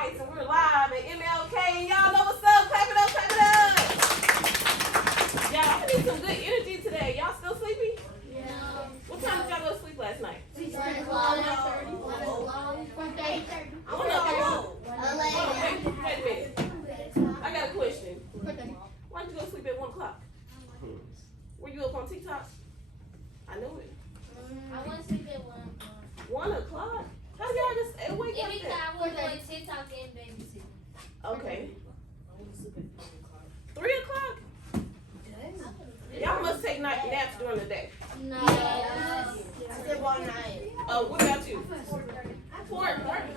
Heights, and we're live at MLK, and y'all know what's up. Clap it up, clap it up. Y'all, I need some good energy today. Y'all still sleepy? Yeah. What time did y'all go to sleep last night? 6 I wait a minute. I got a question. Why did you go to sleep at 1 o'clock? Were you up on TikTok? I knew it. I want to sleep at 1 o'clock. 1 o'clock? How do y'all just wake up Every that? time I was doing TikTok and babysit. Okay. 3 o'clock? Y'all must take naps during the day. No. I said 1 night. What about you? 4:30.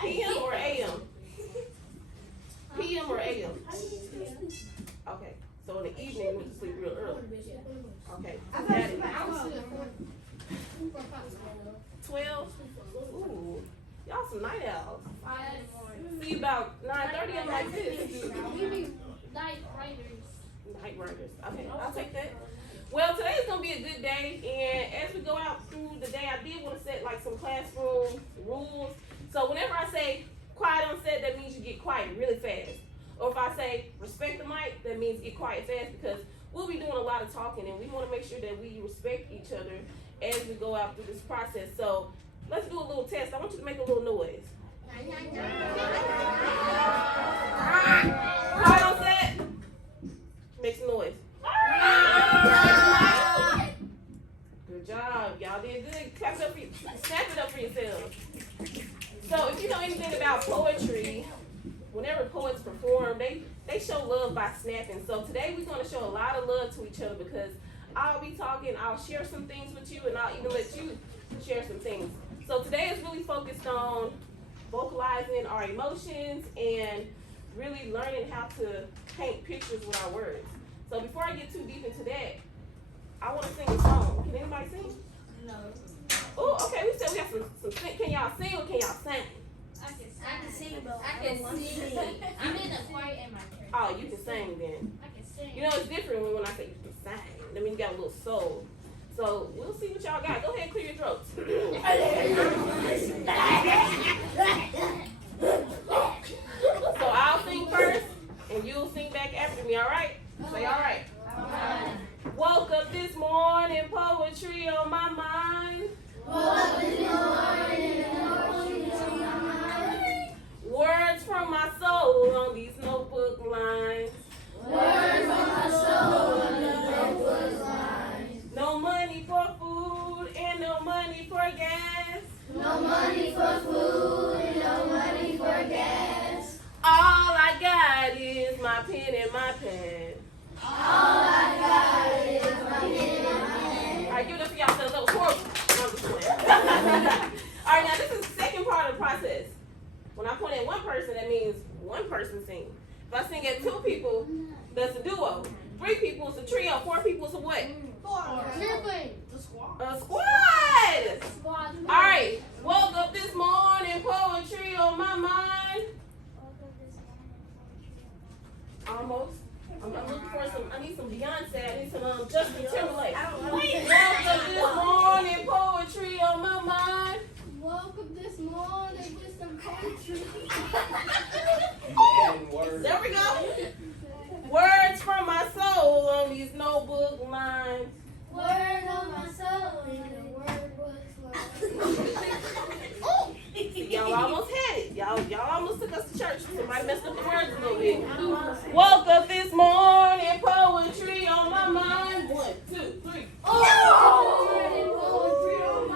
PM or AM? PM or AM? Okay. So in the evening, you went to sleep real early. Okay. Got it. 12? Ooh. Y'all some night owls. See about 9:30, I'm like this. Night riders. Night riders. Okay, I'll take that. Well, today's gonna be a good day, and as we go out through the day, I did want to set like some classroom rules. So whenever I say quiet on set, that means you get quiet really fast. Or if I say respect the mic, that means get quiet fast, because we'll be doing a lot of talking, and we want to make sure that we respect each other as we go out through this process. So let's do a little test. I want you to make a little noise. Quiet on set. Make some noise. Good job. Y'all did good. Clap it up for snap it up for yourselves. So if you know anything about poetry, whenever poets perform, they show love by snapping. So today we're going to show a lot of love to each other, because I'll be talking, I'll share some things with you, and I'll even let you share some things. So today is really focused on vocalizing our emotions and really learning how to paint pictures with our words. So before I get too deep into that, I want to sing a song. Can anybody sing? No. Oh, okay. We said we got some sing. Can y'all sing or can y'all sing? I can sing, but I can sing. I'm in a choir in my church. Oh, you can sing then. I can sing. You know, it's different when I say you can sing. That means you got a little soul. So we'll see what y'all got. Go ahead and clear your throats. So I'll sing first, and you'll sing back after me, all right? Say all right. Woke up this morning, poetry on my mind. Words from my soul on these notebook lines. No money for food and no money for gas. All I got is my pen and my pad. Alright, give it up for yourselves. That was horrible. No, I'm just playing. Alright, now this is the second part of the process. When I point at one person, that means one person sings. If I sing at 2 people, that's a duo. 3 people is a trio. 4 people is a what? A squad! Alright, woke up this morning, poetry on my mind. Almost. I'm looking for some, I need some Beyonce, I need some Justin Timberlake. Woke up this morning, poetry on my mind. Woke up this morning with some poetry. There we go. Words from my soul on these notebook lines. Word on my soul and the word was Y'all almost had it. Y'all almost took us to church. Somebody messed up the words a little bit. Woke up this morning, poetry on my mind. 1, 2, 3.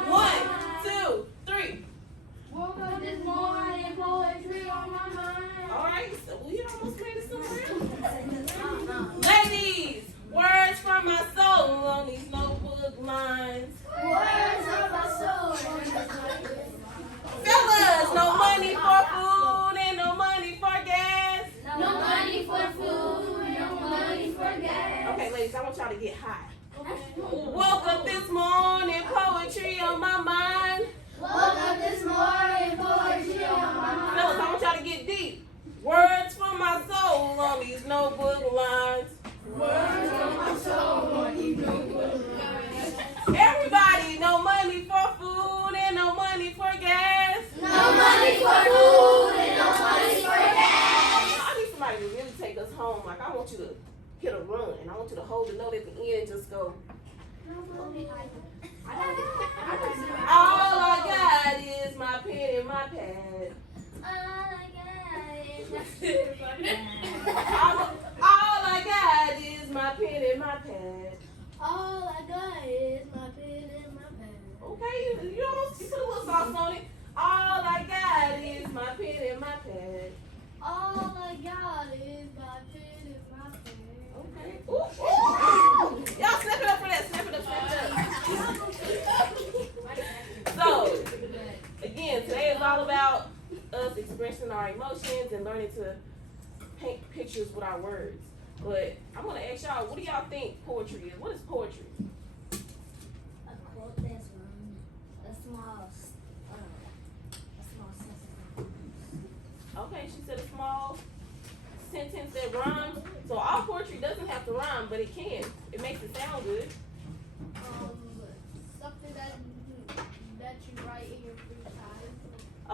1, 2, 3. Woke up this morning, poetry on my mind. All right, so we almost made it somewhere. Ladies, words from my soul on these notebook lines. Words of my soul. Fellas, no money for food and no money for gas. No money for food, no money for gas. Okay, ladies, I want y'all to get high. Woke up this morning, poetry on my mind. Woke up this morning, poetry on my mind. Fellas, I want y'all to get deep. Words from my soul on these notebook lines. Words of my soul on these notebook lines. Everybody, no money for food and no money for gas. No money for food and no money hit a run. I want you to hold the note at the end and just go. All I got is my pen and my pad. All I got is my pen and my pad. All I got is my pen and my pad. All I got is my pen and my pad. Okay, you almost you put a little sauce on it. All I got is my pen and my pad. All I got is my pen and my pad. Okay. Ooh, ooh. Y'all snap it up for that. Snap it up, snap it up. So, again, today is all about us expressing our emotions and learning to paint pictures with our words. But I'm gonna ask y'all, what do y'all think poetry is? What is poetry? A quote that's wrong. A small sentence. Okay, she said a small sentence that rhymes. So all poetry doesn't have to rhyme, but it can. It makes it sound good. Something that you write in your free time.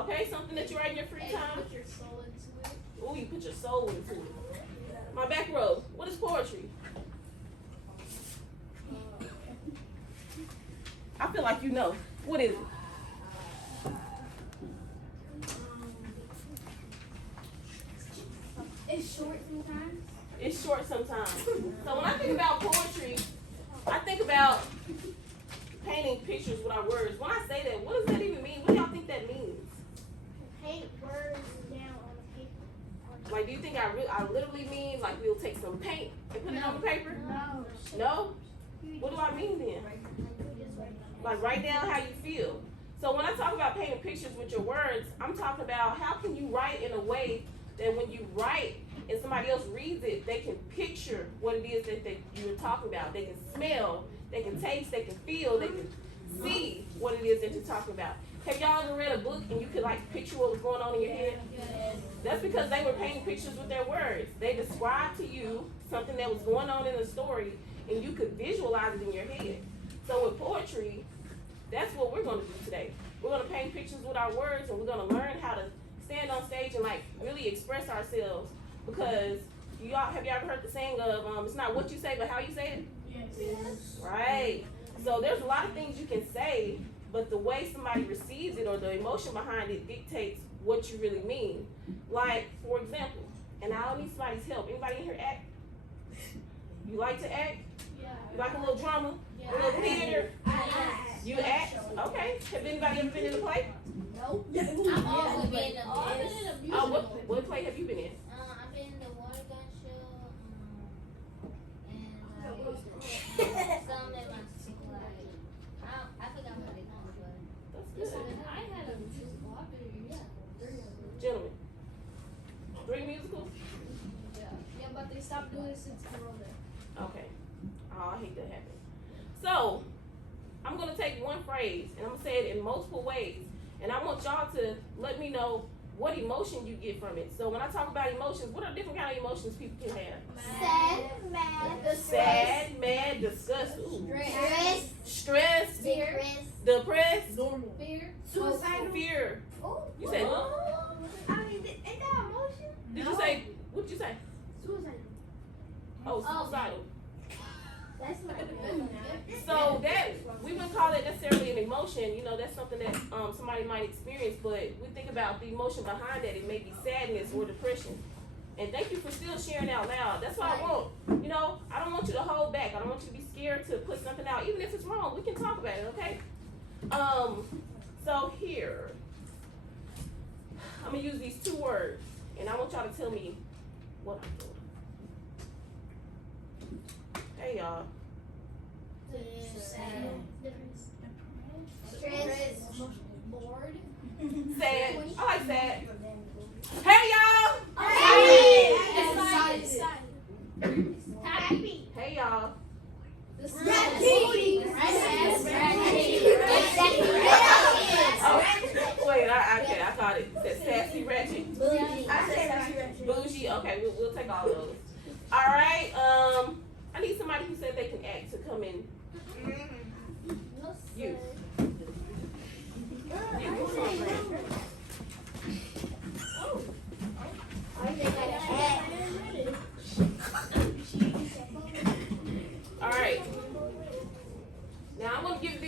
Okay, something that you write in your free And time. put your soul into it. Ooh, you put your soul into it. My back row, what is poetry? I feel like you know. What is it? It's short sometimes. It's short sometimes. So when I think about poetry, I think about painting pictures with our words. When I say that, what does that even mean? What do y'all think that means? Paint words down on the paper. Like, do you think I literally mean like we'll take some paint and put it on the paper? No. No? What do I mean then? Like write down how you feel. So when I talk about painting pictures with your words, I'm talking about how can you write in a way that when you write and somebody else reads it, they can picture what it is that you're talking about. They can smell, they can taste, they can feel, they can see what it is that you're talking about. Have y'all ever read a book and you could like picture what was going on in your head? That's because they were painting pictures with their words. They described to you something that was going on in the story and you could visualize it in your head. So with poetry, that's what we're going to do today. We're going to paint pictures with our words and we're going to learn how to stand on stage and like really express ourselves, because have y'all ever heard the saying of it's not what you say but how you say it? Yes. Right. So there's a lot of things you can say, but the way somebody receives it or the emotion behind it dictates what you really mean. Like, for example, and I don't need somebody's help. Anybody in here act? You like to act? Yeah. You like a little drama? A little theater? You act? Okay. Have anybody ever been in a play? Nope. I've always been in a I've been in a musical. Oh, what play have you been in? I've been in the water gun show, and some in my school. Like, I forgot what they called, but That's good. I had a musical. I've been in three. Gentlemen. 3 musicals? Yeah, but they stopped doing it since Corona. Okay. Oh, I hate that happened. So, I'm going to take one phrase and I'm going to say it in multiple ways. And I want y'all to let me know what emotion you get from it. So when I talk about emotions, what are different kind of emotions people can have? Sad, mad, disgust, ooh. Stress, depressed, Normal. Fear. Suicidal. fear. You said, I mean, ain't that emotion? did you say, what did you say? Suicidal. Oh, suicidal. That's not So that, we wouldn't call it necessarily an emotion, you know, that's something that somebody might experience, but we think about the emotion behind that, it may be sadness or depression. And thank you for still sharing out loud. That's what I want. You know, I don't want you to hold back. I don't want you to be scared to put something out. Even if it's wrong, we can talk about it, okay? So here, I'm gonna use these 2 words, and I want y'all to tell me what I'm doing. Hey y'all. Stress. Bored. Sad. I like sad. Hey y'all. Happy. Hey y'all. Oh, wait, okay, I thought it said sassy, ratchet, bougie. Okay, we'll take all of those. All right. I need somebody who said they can act to come in. You.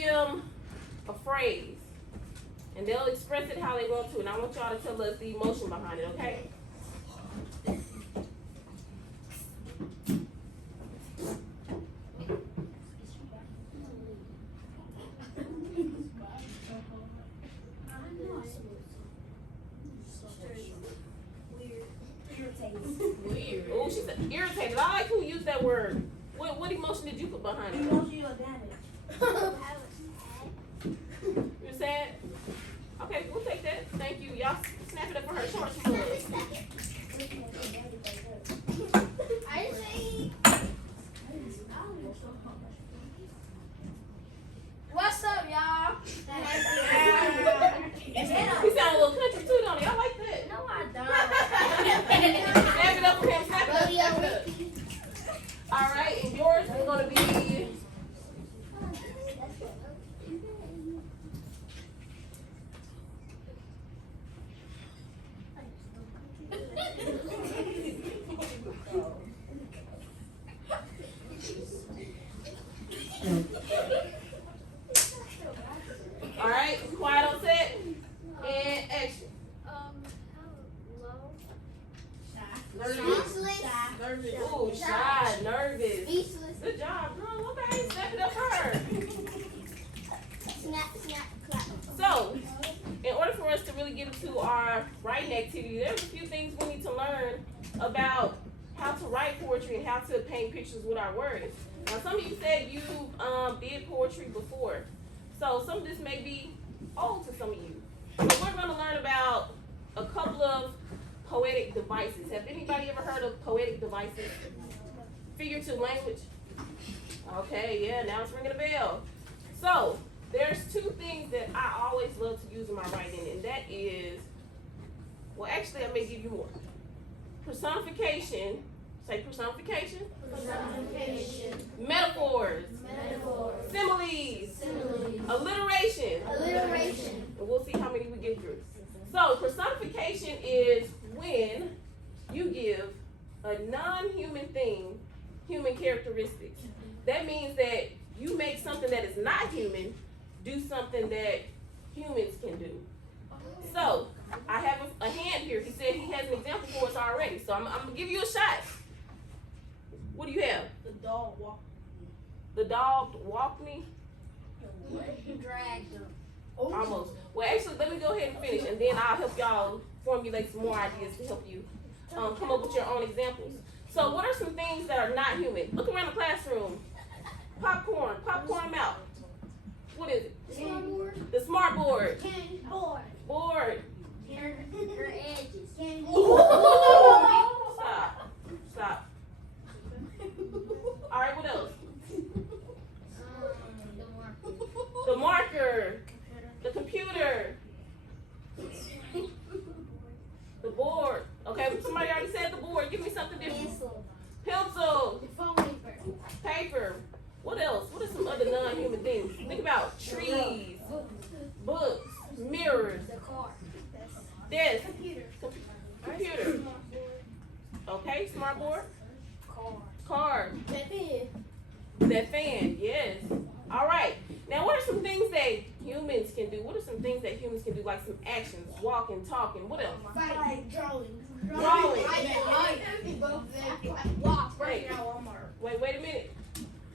them a phrase, and they'll express it how they want to, and I want y'all to tell us the emotion behind it, okay? Weird. Oh, she said irritated. I like who used that word. What emotion did you put behind it? Emotional damage. You're sad? Okay, we'll take that. Thank you. Y'all snap it up for her. Show her some love. I say, what's up, y'all? He sound a little country too, don't he? I like that. No, I don't. Snap it up for him. Snap it up. Snap it up. All right, and yours is gonna be. All right, quiet on set and action. Speechless. Ooh, shy, nervous. Speechless. Good job, girl. Okay, snap it up for her. Snap, snap, clap. So, in order for us to really get into our writing activity, there's a few things we need to learn about how to write poetry and how to paint pictures with our words. Now, some of you said you did poetry before, so some of this may be old to some of you. So we're going to learn about a couple of poetic devices. Have anybody ever heard of poetic devices? Figurative language? Okay, yeah, now it's ringing a bell. So, there's two things that I always love to use in my writing, and that is, well, actually, I may give you more. Personification. Say personification. Personification. Metaphors. Metaphors. Similes. Similes. Alliteration. Alliteration. And we'll see how many we get through. So, personification is when you give a non-human thing human characteristics. That means that you make something that is not human do something that humans can do. So, I have a hand here. He said he has an example for us already. So, I'm going to give you a shot. What do you have? The dog walked. The dog walked me? Dragged them. Almost. Well, actually, let me go ahead and finish, and then I'll help y'all formulate some more ideas to help you come up with your own examples. So, what are some things that are not human? Look around the classroom. Popcorn. Popcorn mouth. What is it? Smartboard. The smart board. Candy board. Board. Her edges. Candy. Stop. Stop. All right, what else? The marker. The computer. The board. Okay, somebody already said the board. Give me something different. Pencil. Pencil. The phone paper. Paper. What else? What are some other non-human things? Think about trees, books, mirrors, The car. desk, Computer. computer. Okay, smart board. Car. Car. That pen. That fan. Yes. All right. Now, what are some things that humans can do? What are some things that humans can do? Like some actions, walking, talking. What else? Fight. Drawing. Drawing. Walk. Wait. Right now, Walmart. Wait a minute.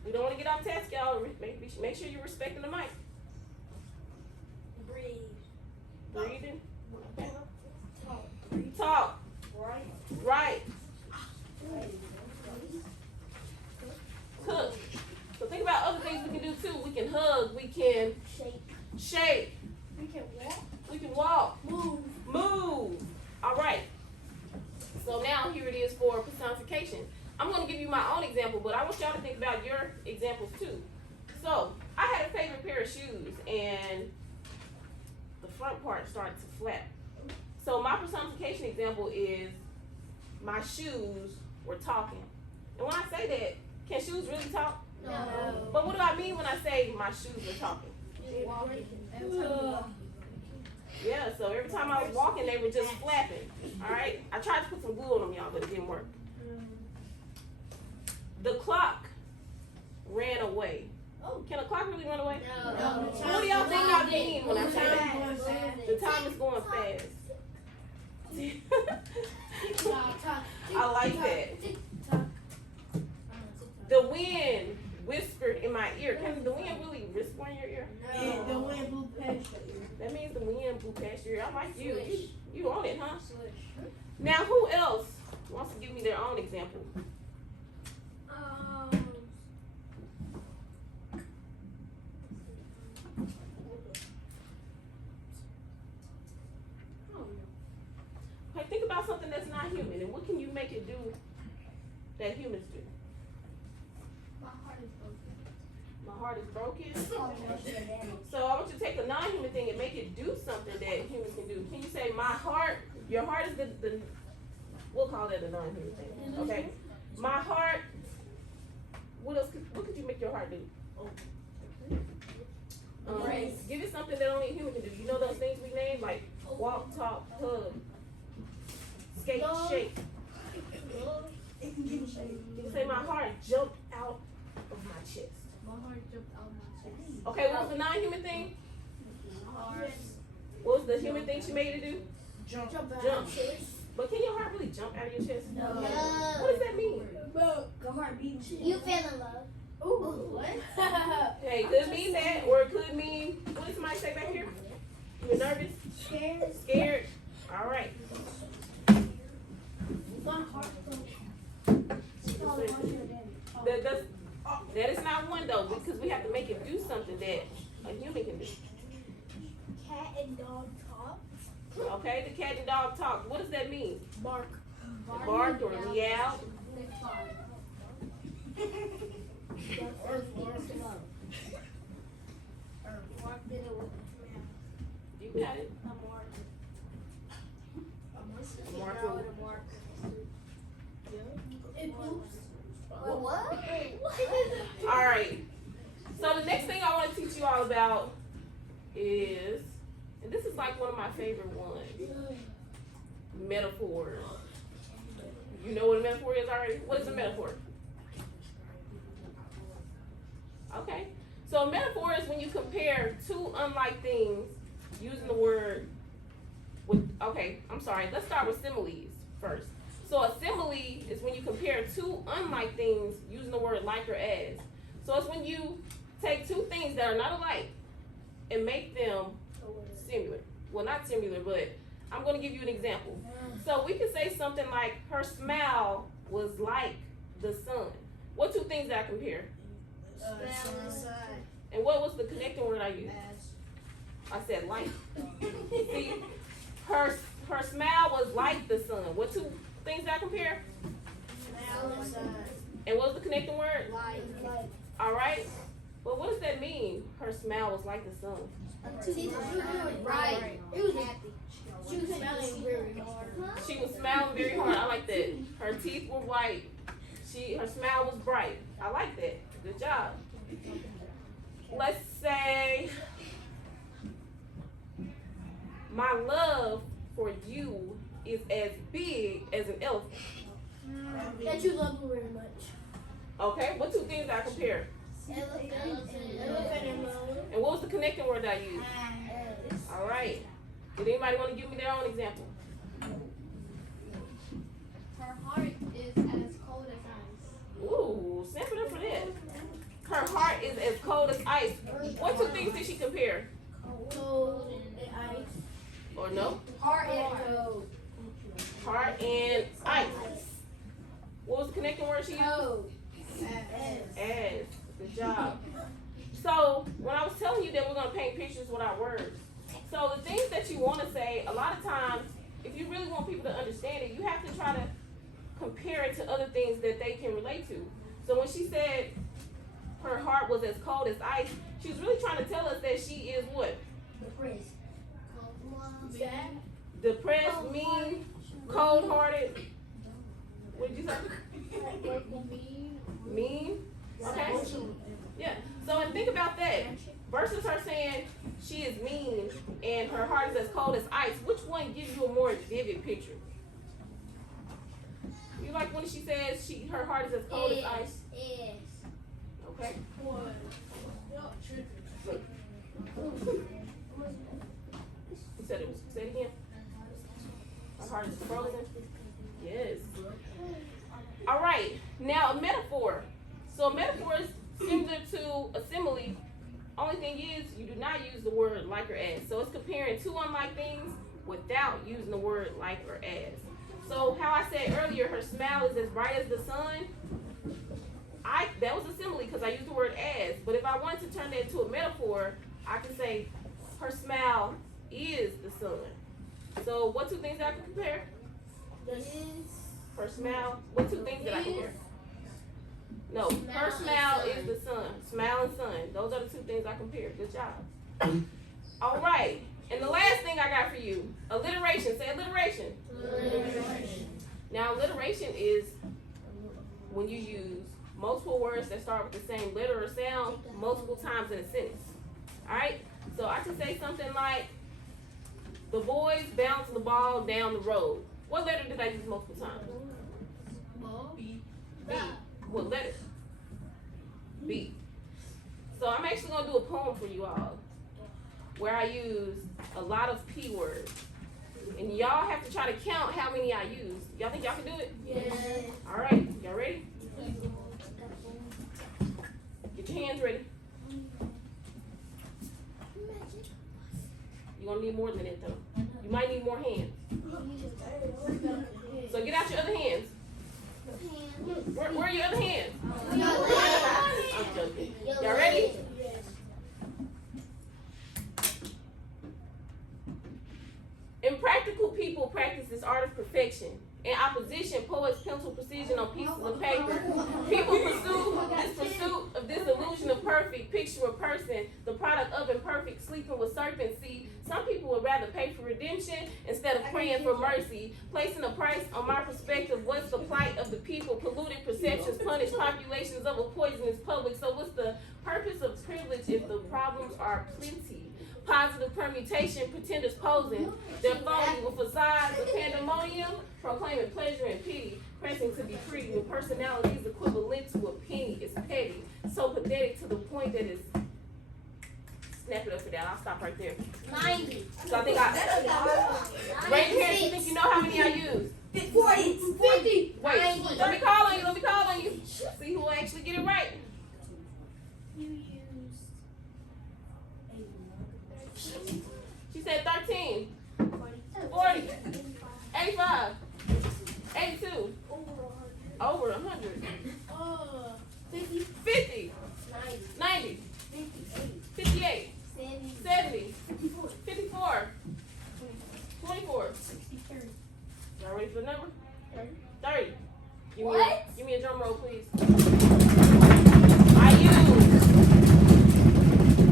We don't want to get off task, y'all. Make sure you're respecting the mic. Breathe. Breathing. Talk. Talk. Right. Right. Cook. So think about other things we can do too. We can hug. We can shake. We can walk. We can walk. Move. Move. All right. So now here it is for personification. I'm going to give you my own example, but I want y'all to think about your examples too. So I had a favorite pair of shoes, and the front part started to flap. So my personification example is my shoes were talking. And when I say that, can shoes really talk? No. But what do I mean when I say my shoes were talking? Yeah, so every time I was walking, they were just flapping. All right? I tried to put some glue on them, y'all, but it didn't work. The clock ran away. Oh. Can a clock really run away? No. mean when I say that? Going fast. The time is going fast. TikTok. I like that. TikTok. The wind whispered in my ear. Can the wind really whisper in your ear? And the wind blew past you. That means the wind blew past your ear. I like you. You on it, huh? Swish. Now, who else wants to give me their own example? Okay, think about something that's not human, and what can you make it do that humans do? My heart is broken. My heart is broken. So I want you to take a non-human thing and make it do something that humans can do. Can you say my heart? Your heart is the we'll call that a non-human thing. Okay. My heart. What else? What could you make your heart do? Give it something that only a human can do. You know those things we named, like walk, talk, hug, skate, shake. You can say my heart jumped out of my chest. My heart jumped out of my chest. Okay, what was the non-human thing? What was the human thing she made it do? Jump out Jump. of my chest. But can your heart really jump out of your chest? No. What does that mean? Bro, the heart beating. You fell in love. Ooh, what? Hey, it could mean that, or it could mean, what did somebody say back here? You're nervous? Scared. Scared? All right. My heart That is not one though, because we have to make it do something that a human can do. Cat and dog talk. Okay, the cat and dog talk. What does that mean? Bark. Bark or meow? You got it. It poops. What? All right. So the next thing I want to teach you all about is, and this is like one of my favorite ones, metaphors. You know what a metaphor is already? What is a metaphor? Okay. So a metaphor is when you compare two unlike things using the word with, okay, I'm sorry, let's start with similes first. So a simile is when you compare two unlike things using the word like or as. So it's when you take two things that are not alike and make them similar. Well, not similar, but I'm going to give you an example. So we could say something like, her smile was like the sun. What two things did I compare? And what was the connecting word I used? I said like. See, her smile was like the sun. What two things did I compare? And what was the connecting word? All right. Well, what does that mean? Her smile was like the sun. Right. It was happy. She was smelling very hard. She was smiling very hard. I like that. Her teeth were white. Her smile was bright. I like that. Good job. Let's say, my love for you is as big as an elephant. That you love her very much. Okay, what two things did I compare? Elephant and melon. And what was the connecting word I used? All right. Did anybody want to give me their own example? Her heart is as cold as ice. Ooh, snap it up for that. Her heart is as cold as ice. What two things did she compare? Cold and ice. Or no? Heart and cold. Heart and ice. What was the connecting word she used? Cold. As. Good job. So, when I was telling you that we're going to paint pictures with our words, so the things that you want to say, a lot of times, if you really want people to understand it, you have to try to compare it to other things that they can relate to. So when she said her heart was as cold as ice, she's really trying to tell us that she is what? Depressed. Sad. Depressed, mean, cold-hearted. What did you say? Mean? Okay. Yeah. So and think about that. Versus her saying she is mean and her heart is as cold as ice. Which one gives you a more vivid picture? You like when she says her heart is as cold as ice? Okay. similar to a simile. Only thing is, you do not use the word like or as. So it's comparing two unlike things without using the word like or as. So how I said earlier, her smile is as bright as the sun. That was a simile because I used the word as. But if I wanted to turn that into a metaphor, I could say her smile is the sun. So what two things I can compare? Her smile. What two things did I compare? No, her smile is the sun. Smile and sun. Those are the two things I compared. Good job. All right. And the last thing I got for you, alliteration. Say alliteration. Alliteration. Now, alliteration is when you use multiple words that start with the same letter or sound multiple times in a sentence. All right? So I can say something like, the boys bounced the ball down the road. What letter did I use multiple times? B. What letter? B. So I'm actually going to do a poem for you all where I use a lot of P words. And y'all have to try to count how many I use. Y'all think y'all can do it? Yes. All right. Y'all ready? Get your hands ready. You're going to need more than that, though. You might need more hands. So get out your other hands. Where are your other hands? I'm joking. Y'all ready? Impractical people practice this art of perfection. In opposition, poets pencil precision on pieces of paper. People pursue this illusion of perfect, picture a person, the product of imperfect, sleeping with serpents. See, some people would rather pay for redemption instead of praying for mercy. Placing a price on my perspective, what's the plight of the people? Polluted perceptions punish populations of a poisonous public. So what's the purpose of privilege if the problems are plenty? Positive permutation, pretenders posing, they're phony with facades of pandemonium, proclaiming pleasure and pity, pressing to be free, with personalities equivalent to a penny. It's petty, so pathetic to the point that it's, snap it up for that, I'll stop right there. 90. So I think raise your hand if you think you know how many I used. 40. 50. Wait, let me call on you, see who will actually get it right. You used She said 13, 40, 85, 82, over 100, 50, 90, 58, 70, 54, 24. Y'all ready for the number? 30. Give me a drum roll, please. I used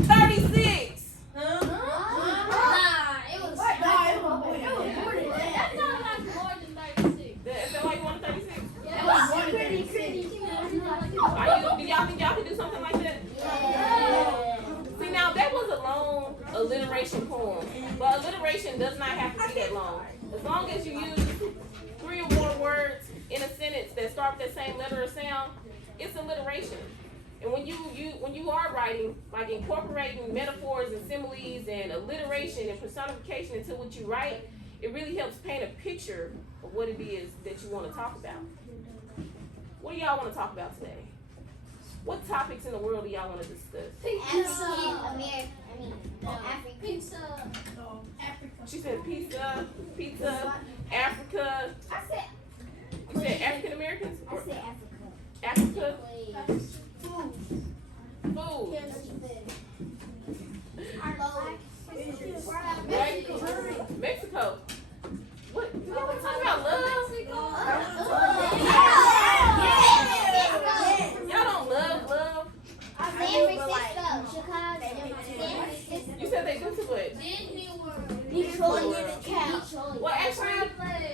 36. Do y'all think y'all can do something like that? Yeah. See, now that was a long alliteration poem, but alliteration does not have to be that long. As long as you use 3 or more words in a sentence that start with that same letter or sound, it's alliteration. And when you are writing, like incorporating metaphors and similes and alliteration and personification into what you write, it really helps paint a picture of what it is that you want to talk about. What do y'all want to talk about today? What topics in the world do y'all want to discuss? She said pizza, Africa. You said African Americans? Africa. Food. Mexico. What? Do y'all want to talk about love? Y'all don't love? You said they do too much. Well, actually,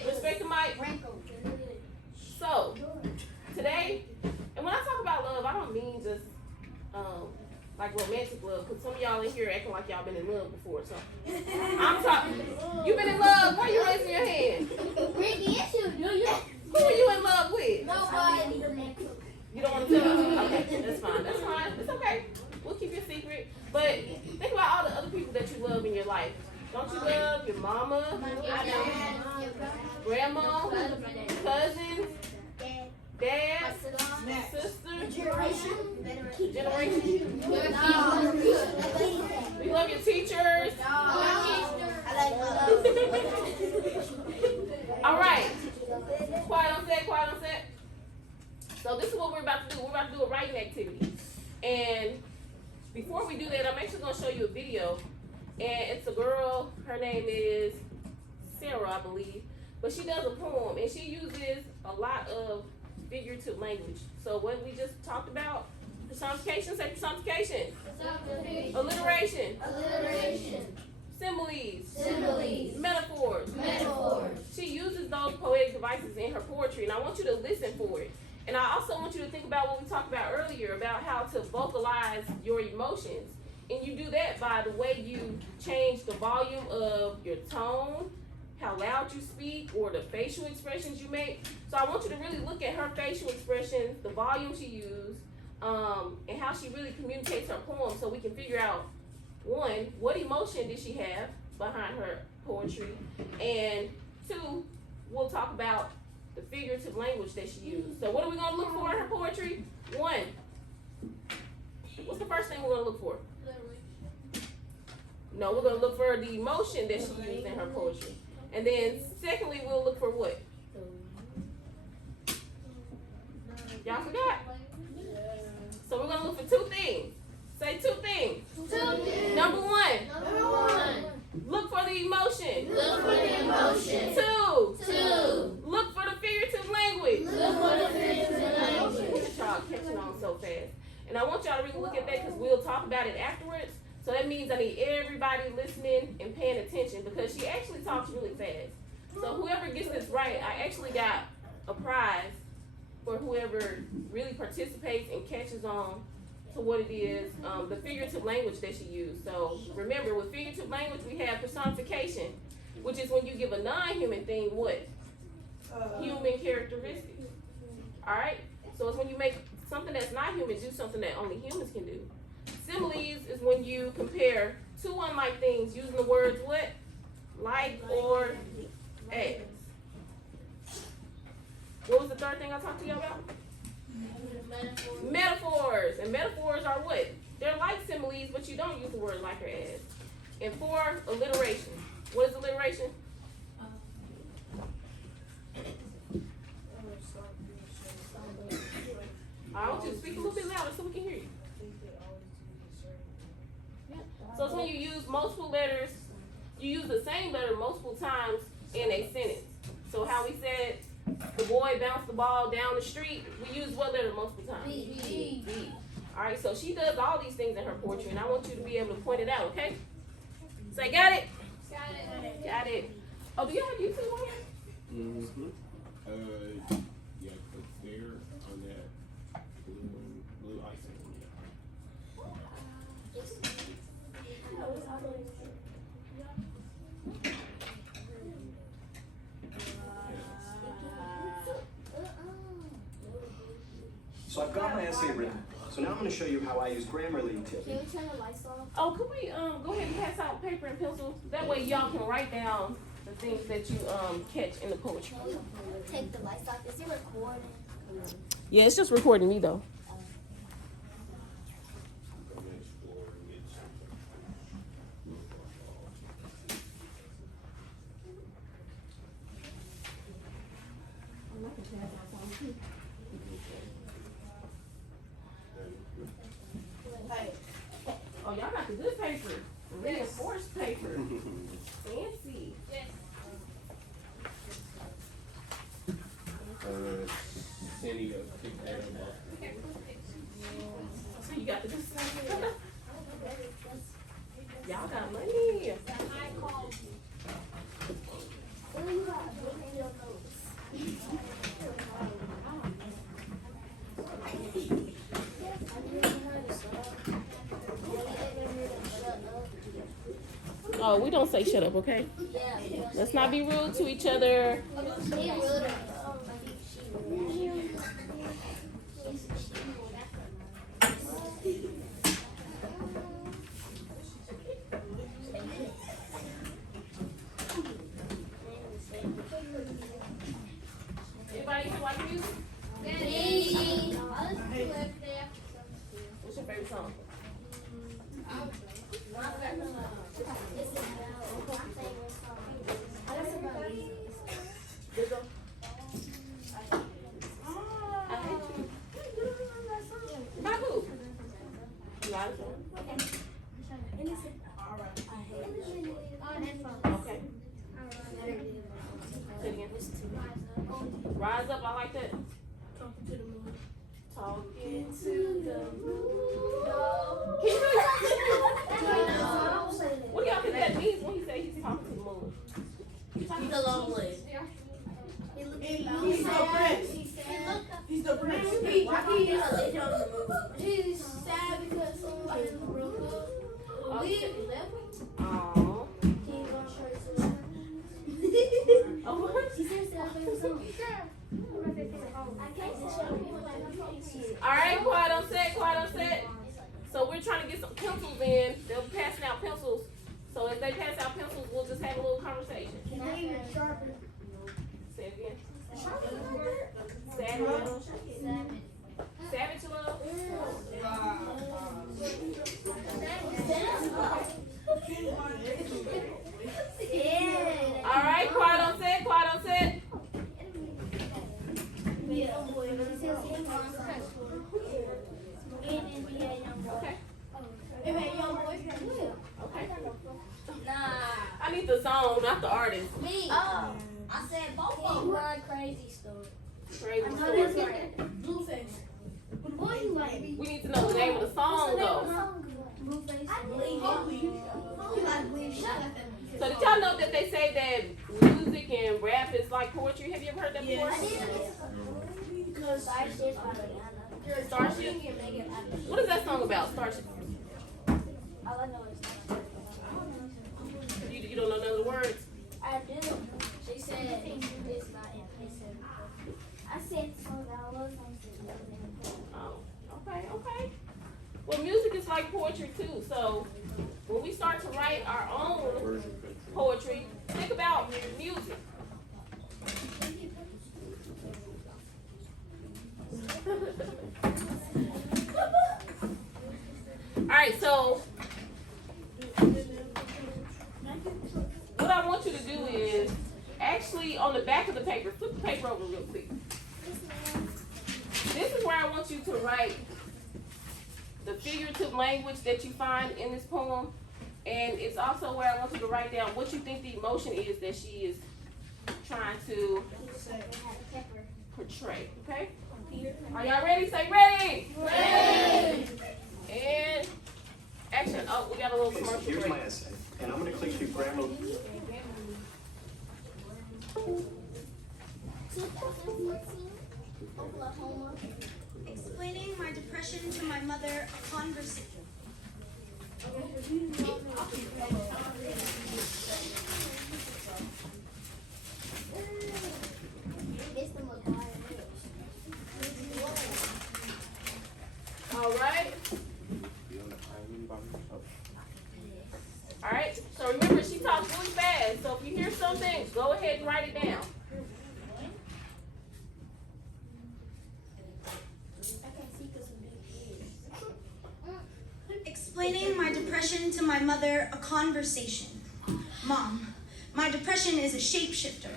respect the mic. So, today, and when I talk about love, I don't mean just like romantic love, because some of y'all in here acting like y'all been in love before. So, I'm talking. You been in love? Why are you raising your hand? Who are you in love with? You don't want to tell us? Okay, that's fine. That's fine. It's okay. We'll keep your secret. But think about all the other people that you love in your life. Don't you love your mama, grandma, cousins, dad, sister, Generation. We love your teachers. All right. Quiet on set, quiet on set. So this is what we're about to do. We're about to do a writing activity. And before we do that, I'm actually going to show you a video. And it's a girl, her name is Sarah, I believe. But she does a poem, and she uses a lot of figurative language. So what we just talked about, personification, say personification. Alliteration. Similes. Metaphors. She uses those poetic devices in her poetry, and I want you to listen for it. And I also want you to think about what we talked about earlier about how to vocalize your emotions. And you do that by the way you change the volume of your tone, how loud you speak, or the facial expressions you make. So I want you to really look at her facial expressions, the volume she used, and how she really communicates her poem, so we can figure out, one, what emotion did she have behind her poetry, and two, we'll talk about the figurative language that she used. So what are we going to look for in her poetry? One, what's the first thing we're going to look for? No, we're going to look for the emotion that she used in her poetry. And then secondly, we'll look for what? Y'all forgot? So we're going to look for two things. Say two things. Number one, look for the emotion. Two, look for the figurative language. Look at y'all catching on so fast. And I want y'all to really look at that because we'll talk about it afterwards. So that means I need everybody listening and paying attention because she actually talks really fast. So whoever gets this right, I actually got a prize for whoever really participates and catches on to what it is, the figurative language that she used. So remember, with figurative language, we have personification, which is when you give a non-human thing what? Human characteristics. All right? So it's when you make something that's not human do something that only humans can do. Similes is when you compare two unlike things using the words what? Like or as. What was the third thing I talked to you about? Metaphors. And metaphors are what? They're like similes, but you don't use the word like or as. And four, alliteration. What is alliteration? I want you to speak a little bit louder so we can hear you. So it's when you use multiple letters, you use the same letter multiple times in a sentence. So how we said the boy bounced the ball down the street, we use what letter multiple times? B. Alright, so she does all these things in her poetry, and I want you to be able to point it out, okay? Say, got it? Got it. Oh, do you have YouTube on here? Mm-hmm. Yeah, click there on that blue icon. So I've got my essay written. So now I'm going to show you how I use Grammarly to. Can we turn the lights off? Oh, could we go ahead and pass out paper and pencils? That way y'all can write down the things that you catch in the poetry. Take the lights off. Is it recording? Yeah, it's just recording me though. Oh, y'all got the good paper. Reinforced paper. Fancy. Sandy goes, pick that up. So you got the good stuff. Y'all got money. Oh, we don't say shut up, okay? Let's not be rude to each other. Anybody like music? favorite song? My favorite song. It's about my favorite song. It's about music. Lizzo? I hate you. By who? Liza? Okay. Say it again. Rise up, I like that. Talking to the moon. Can you what do y'all think that means when he say he's talking to the moon? He's a long way. He's the prince. He's the prince. He's sad because somebody broke up. Aww. Oh, what? Alright, quiet on set, quiet on set. So we're trying to get some pencils in. They'll be passing out pencils. So as they pass out pencils, we'll just have a little conversation. Say it again. Savage. Savage love. Alright, quiet on set, quiet on set. Okay. Okay. I need the song, not the artist. Me. Oh, I said both of them. Run crazy story. Crazy. Blueface. What you like? We need to know the name of the song though. Blueface. So did y'all know that they say that music and rap is like poetry? Have you ever heard that before? Starship? What is that song about? Starship? All I know is that. You don't know none of the words? I do. She said it's not implicit. I said something I was Oh, okay, okay. Well, music is like poetry too. So when we start to write our own poetry, think about music. All right, so what I want you to do is actually on the back of the paper, flip the paper over real quick. This is where I want you to write the figurative language that you find in this poem, and it's also where I want you to write down what you think the emotion is that she is trying to portray, okay? Are y'all ready? Say ready! Ready! And action. Oh, we got a little Okay, so commercial here's break. my essay, and I'm going to click through grammar. 2014, Oklahoma. Explaining my depression to my mother, a conversation. All right. All right. So remember, she talks really fast. So if you hear something, go ahead and write it down. Explaining my depression to my mother, a conversation. Mom, my depression is a shapeshifter.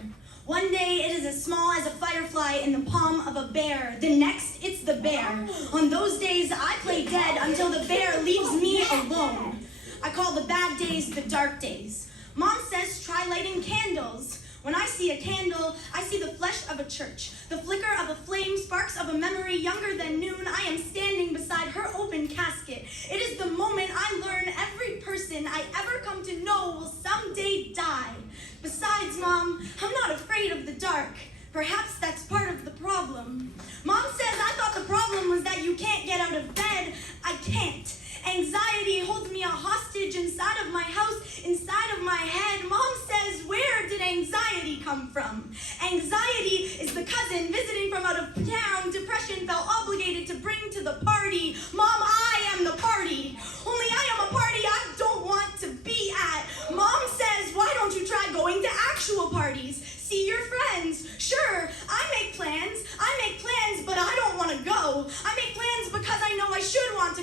One day it is as small as a firefly in the palm of a bear. The next, it's the bear. On those days, I play dead until the bear leaves me alone. I call the bad days the dark days. Mom says try lighting candles. When I see a candle, I see the flesh of a church. The flicker of a flame, sparks of a memory younger than noon. I am standing beside her open casket. It is the moment I learn every person I ever come to know will someday die. Besides, Mom, I'm not afraid of the dark. Perhaps that's part of the problem. Mom says I thought the problem was that you can't get out of bed. I can't. Anxiety holds me a hostage inside of my house, inside of my head. Mom says, where did anxiety come from? Anxiety is the cousin visiting from out of town. Depression felt obligated to bring to the party. Mom, I am the party. Only I am a party I don't want to be at. Mom says, why don't you try going to actual parties? See your friends. Sure,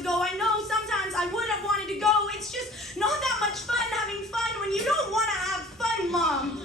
ago. I know sometimes I would have wanted to go. It's just not that much fun having fun when you don't want to have fun, Mom.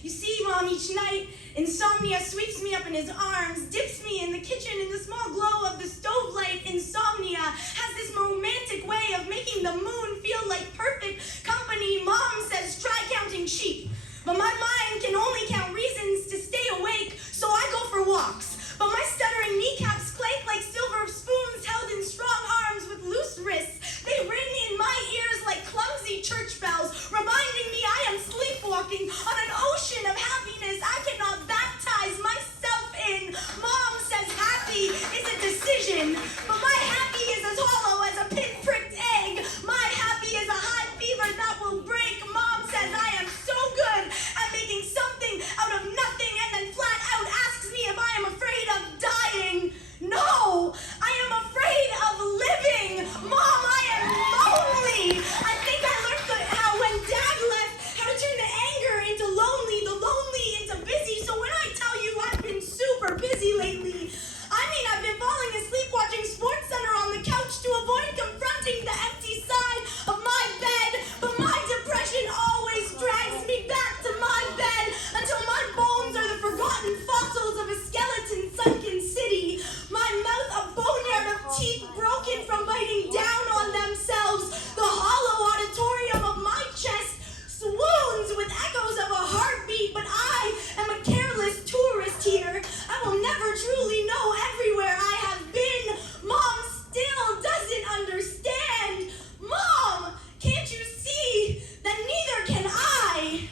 You see, Mom, each night, insomnia sweeps me up in his arms, dips me in the kitchen in the small glow of the stove light. Insomnia has this romantic way of making the moon feel like perfect company. Mom says, try counting sheep. But my mind can only count reasons to stay awake, so I go for walks. But my stuttering kneecaps clank like silver spoons held in strong arms with loose wrists. They ring in my ears like clumsy church bells, reminding me I am sleepwalking on an ocean of happiness I cannot baptize myself in. Mom says happy is a decision, but my happy is as hollow as a pin-pricked egg. My happy is a high fever that will break. Mom says I am so good at making something out of nothing and then flat out asks me if I am afraid of dying. No, I am afraid of living. Mom, I am lonely. I think I learned how when Dad left, how to turn the anger into lonely, the lonely into busy. So when I tell you I've been super busy lately, I mean I've been falling asleep watching SportsCenter on the couch to avoid confronting the empty side of my bed. But my depression always drags me back to my bed until my bones are the forgotten fossils of a skeleton sunken city. My mouth a boneyard of teeth broken from biting down on themselves. The hollow auditorium of my chest swoons with echoes of a heartbeat, but I am a careless tourist here. I will never truly know everywhere I have been. Mom still doesn't understand. Mom, can't you see that neither can I?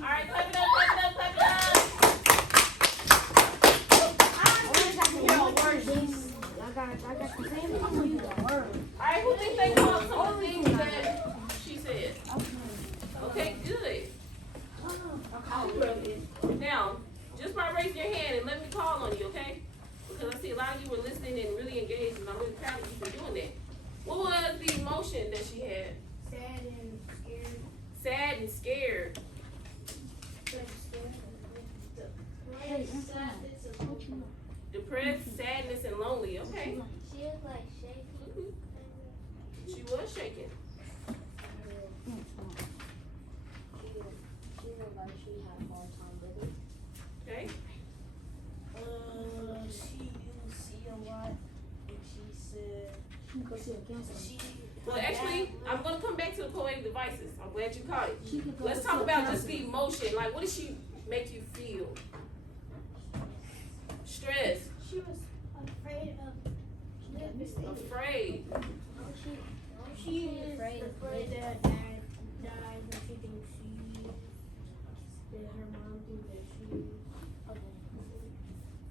All right, clap it up, clap it up, clap it up. I got the same thing you got. All right, who thinks they caught some of the things that she said? Okay, good. Now, just by raising your hand and let me call on you, okay? Because I see a lot of you were listening and really engaged, and I'm really proud of you for doing that. What was the emotion that she had? Sad and scared. Sad and scared. Depressed, sadness, and lonely. Okay. She was like shaking. She was shaking. She looked like she had a hard time with it. Okay. She didn't see a lot, and she said she. Well, actually, I'm going to come back to the poetic devices. I'm glad you caught it. Let's talk about just the emotion. Like, what did she make you feel? Stress. She was afraid of Afraid. She is afraid that Dad died, and she thinks that her mom thinks that she.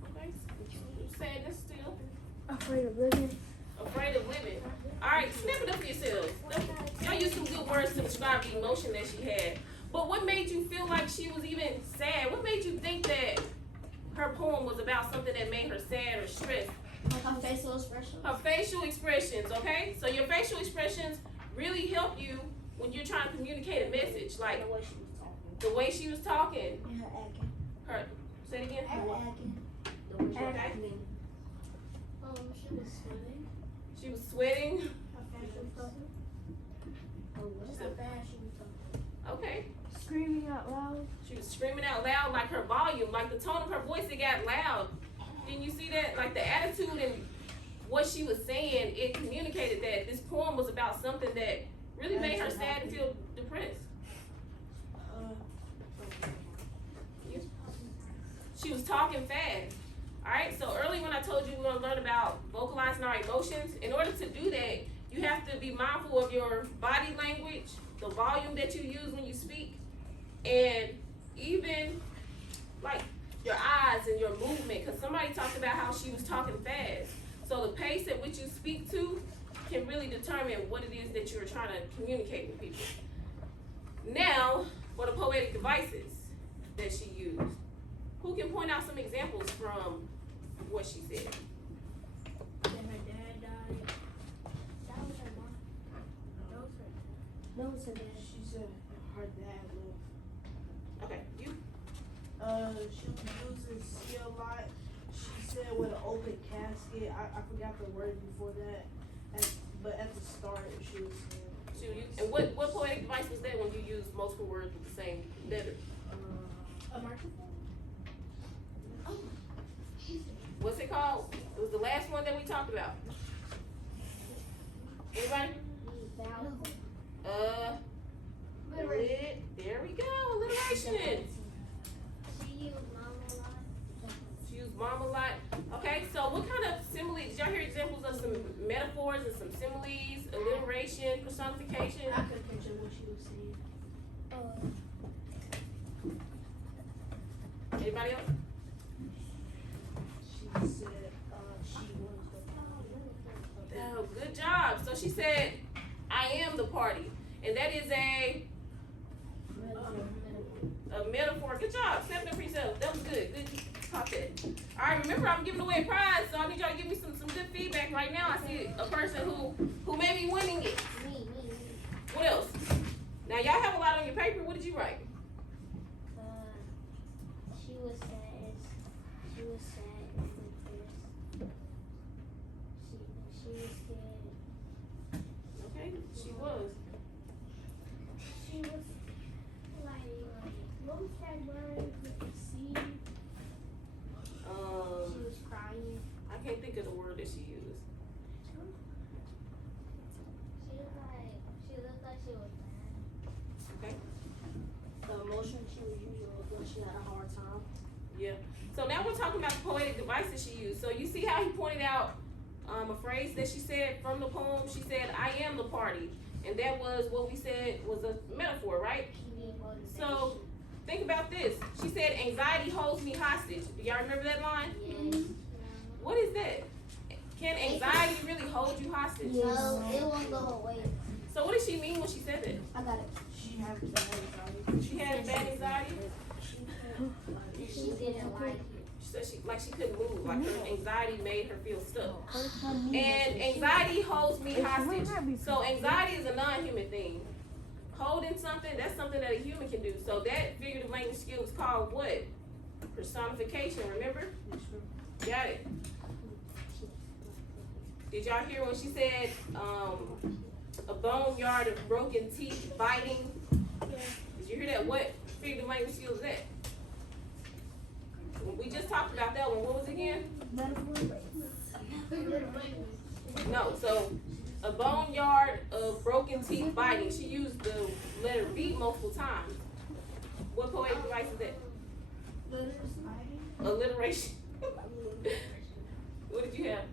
Okay. Sadness still. Afraid of living. Afraid of living. All right, snap it up for yourselves. Y'all use some good words to describe the emotion that she had. But what made you feel like she was even sad? What made you think that her poem was about something that made her sad or stressed? Her facial expression. Her facial expressions, okay? So your facial expressions really help you when you're trying to communicate a message. Like the way she was talking. And her acting. Her, say it again? Her acting. Okay. She was sweating. She was sweating. How fast she was talking. How fast she was talking. Okay. Screaming out loud. She was screaming out loud, like her volume, like the tone of her voice, it got loud. Didn't you see that? Like the attitude and what she was saying, it communicated that this poem was about something that really made her sad and feel depressed. She was talking fast. Alright, so earlier when I told you we're going to learn about vocalizing our emotions, in order to do that, you have to be mindful of your body language, the volume that you use when you speak, and even like your eyes and your movement, because somebody talked about how she was talking fast. So the pace at which you speak to can really determine what it is that you're trying to communicate with people. Now, for the poetic devices that she used, who can point out some examples from what she said? That her dad died. That was her mom. That was her dad. She said her dad lived. Okay, you. she was using C a lot. She said with an open casket. I forgot the word before that. But at the start, she was saying. And what poetic device was that when you used multiple words with the same letter? A microphone? What's it called? It was the last one that we talked about. Anybody? There we go. Alliteration. She used mom a lot. She used mom a lot. Okay, so what kind of similes? Did y'all hear examples of some metaphors and some similes, alliteration, personification? I could picture what she was saying. Anybody else? She said she was the party. Oh, good job. So she said, I am the party. And that is a metaphor. Good job. Stepping up for yourself. That was good. Good. You caught that. All right, remember I'm giving away a prize, so I need y'all to give me some good feedback right now. I see a person who may be winning it. Me. What else? Now y'all have a lot on your paper. What did you write? She was sad. She was sad and depressed. She was scared. Okay, she was. She was like, what was that word with the C? She was crying. I can't think of the word that she used. She looked like she was mad. Okay. The emotion she was using was when she had a hard time. Yeah. So now we're talking about the poetic devices she used. So you see how he pointed out a phrase that she said from the poem? She said, I am the party. And that was what we said was a metaphor, right? She needed motivation. So think about this. She said, anxiety holds me hostage. Do y'all remember that line? Yes. What is that? Can anxiety really hold you hostage? No, it won't go away. So what did she mean when she said that? I got it. She had bad anxiety. She had bad anxiety? She didn't like it. She said she couldn't move. Like her anxiety made her feel stuck. And anxiety holds me hostage. So anxiety is a non-human thing. Holding something, that's something that a human can do. So that figurative language skill is called what? Personification, remember? Got it. Did y'all hear when she said a boneyard of broken teeth biting? Did you hear that? What figurative language skill is that? We just talked about that one. What was it again? No, so a boneyard of broken teeth biting. She used the letter B multiple times. What poetic device is that? Alliteration. What did you have?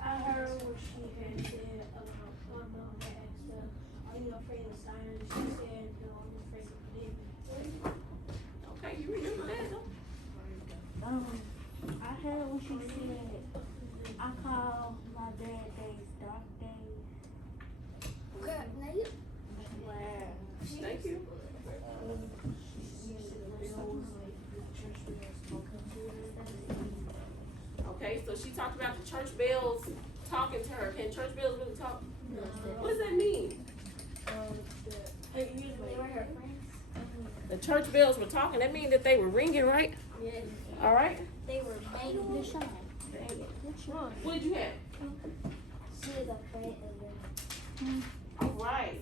I heard what she had said about my mom had asked her, are you afraid of science? She said, no, I'm afraid of living. Okay, you remember that, though? I heard when she said, I call my bad days dark days. Wow. Thank you. Okay, so she talked about the church bells talking to her. Can church bells really talk? What does that mean? They were her friends. The church bells were talking. That means that they were ringing, right? Yes. All right. They were banging the shot. Dang it. What did you have? She was afraid of them. All right.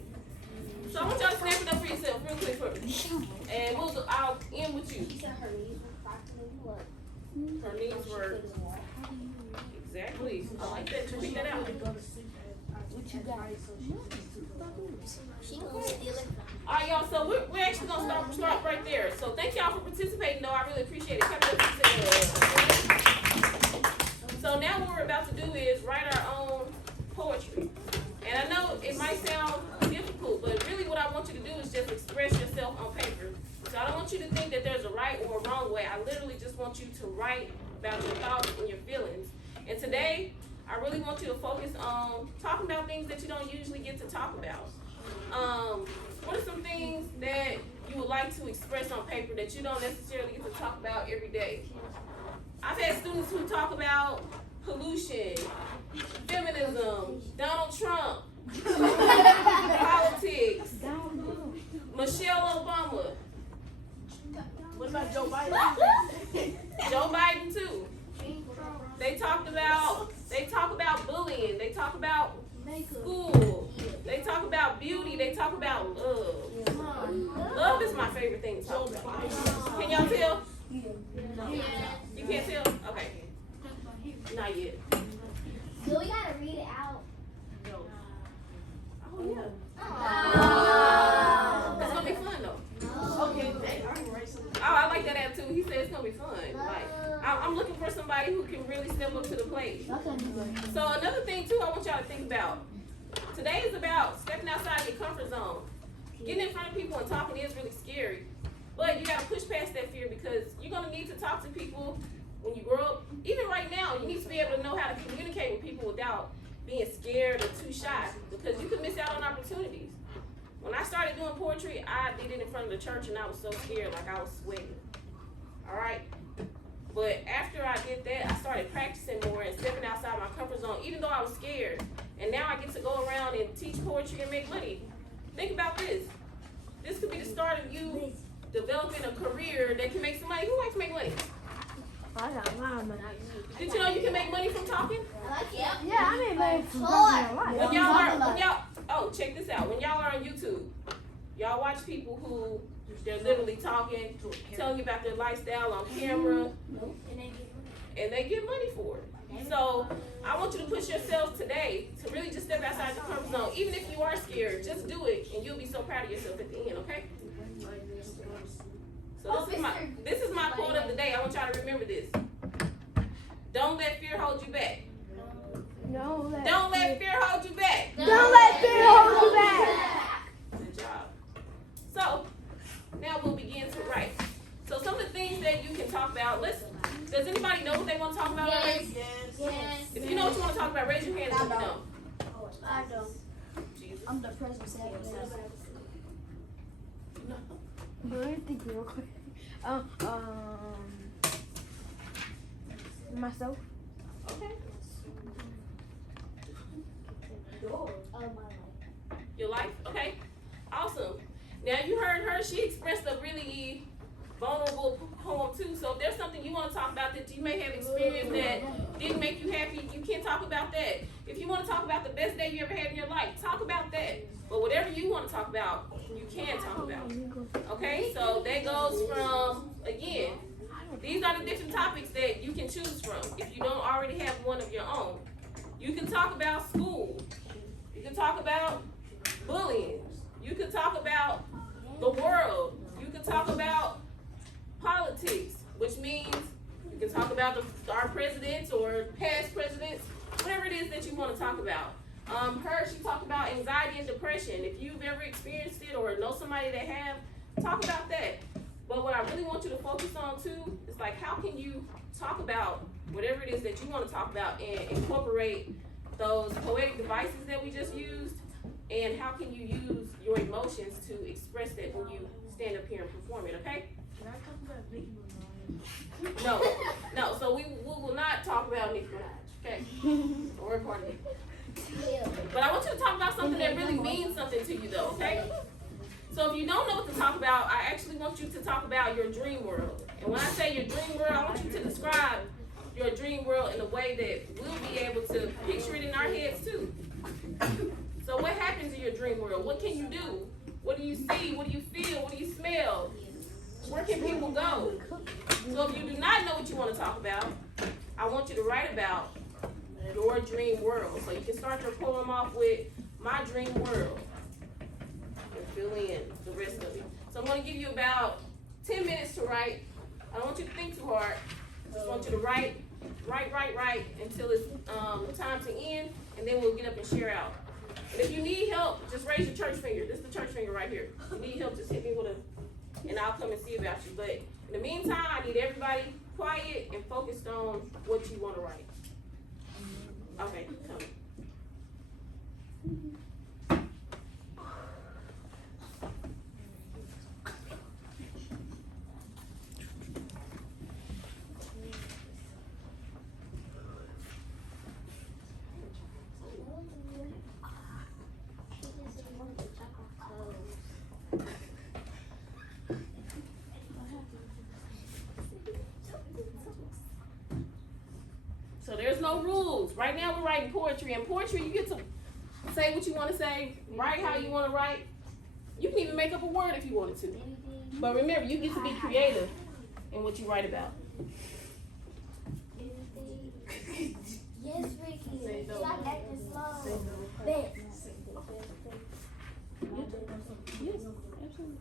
So I want y'all to snap it up for yourself real quick for me. And I'll end with you. She said her knees were cracking and what? Her knees were exactly. I like that. You pick that out. She gonna steal it from All right, y'all. So we're actually gonna start right there. So thank y'all for participating. Though I really appreciate it. Keep it up. So now what we're about to do is write our own poetry. And I know it might sound difficult, but really what I want you to do is just express yourself on paper. So I don't want you to think that there's a right or a wrong way. I literally just want you to write about your thoughts and your feelings. And today, I really want you to focus on talking about things that you don't usually get to talk about. What are some things that you would like to express on paper that you don't necessarily get to talk about every day? I've had students who talk about pollution, feminism, Donald Trump, politics, Michelle Obama. What about Joe Biden? Joe Biden too. They talk about bullying. They talk about school. They talk about beauty. They talk about love. Love is my favorite thing to talk about. Can y'all tell? You can't tell? Okay. Not yet. So we gotta read it out. Oh yeah. Oh. It's gonna be fun though. Okay, I can write something. Oh, I like that app too. He said it's gonna be fun. Like, I'm looking for somebody who can really step up to the plate. So another thing too, I want y'all to think about. Today is about stepping outside your comfort zone. Getting in front of people and talking is really scary, but you gotta push past that fear because you're gonna need to talk to people when you grow up. Even right now, you need to be able to know how to communicate with people without being scared or too shy because you could miss out on opportunities. When I started doing poetry, I did it in front of the church and I was so scared, like I was sweating. All right? But after I did that, I started practicing more and stepping outside my comfort zone, even though I was scared. And now I get to go around and teach poetry and make money. Think about this. This could be the start of you developing a career that can make some money. Who likes to make money? I got mine, but Did you know you can make money from talking? I like it. yeah, I mean, like, from talking a lot. When y'all, oh, check this out. When y'all are on YouTube, y'all watch people who they're literally talking, telling you about their lifestyle on camera, and they get money for it. So I want you to push yourself today to really just step outside your comfort zone. Even if you are scared, just do it, and you'll be so proud of yourself at the end. Okay? So this is my quote of the day. I want y'all to remember this. Don't let fear hold you back. Don't let fear hold you back. Don't let fear hold you back. Good job. So now we'll begin to write. So some of the things that you can talk about. Does anybody know what they want to talk about? Yes. Yes. If you know what you want to talk about, raise your hand and let me know. I don't. Jesus. I'm the president. Let me think real quick. Myself. Okay. Oh, my life. Your life? Okay. Awesome. Now you heard her. She expressed a really vulnerable poem too. So if there's something you want to talk about that you may have experienced that didn't make you happy, you can talk about that. If you want to talk about the best day you ever had in your life, talk about that. But whatever you want to talk about, you can talk about. Okay? So that goes from, again, these are the different topics that you can choose from if you don't already have one of your own. You can talk about school. You can talk about bullying. You can talk about the world. You can talk about politics, which means you can talk about our presidents or past presidents, whatever it is that you want to talk about. She talked about anxiety and depression. If you've ever experienced it or know somebody that have, talk about that. But what I really want you to focus on too is like how can you talk about whatever it is that you want to talk about and incorporate those poetic devices that we just used, and how can you use your emotions to express that when you stand up here and perform it, okay? Can I talk about Nicki Minaj? No. So we will not talk about Nicki Minaj, okay? Or recording it. But I want you to talk about something that really means something to you though, okay? So if you don't know what to talk about, I actually want you to talk about your dream world. And when I say your dream world, I want you to describe your dream world in a way that we'll be able to picture it in our heads too. So what happens in your dream world? What can you do? What do you see? What do you feel? What do you smell? Where can people go? So if you do not know what you want to talk about, I want you to write about your dream world. So you can start your poem off with my dream world and fill in the rest of it. So I'm going to give you about 10 minutes to write. I don't want you to think too hard. I just want you to write until it's time to end, and then we'll get up and share out. And if you need help, just raise your church finger. This is the church finger right here. If you need help, just hit me with and I'll come and see about you. But in the meantime, I need everybody quiet and focused on what you want to write. Okay, come. no rules. Right now we're writing poetry, and poetry you get to say what you want to say, write how you want to write. You can even make up a word if you wanted to. But remember, you get to be creative in what you write about. Yes, Ricky. Stop acting slow. Bet. Yes, absolutely.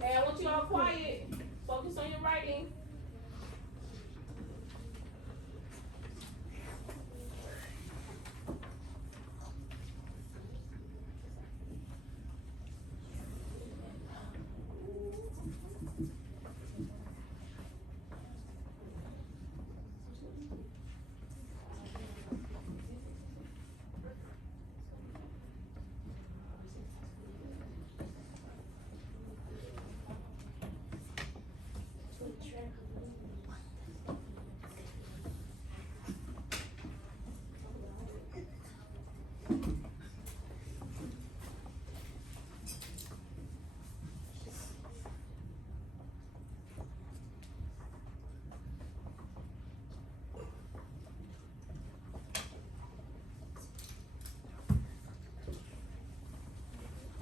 Hey, I want you all quiet. Focus on your writing.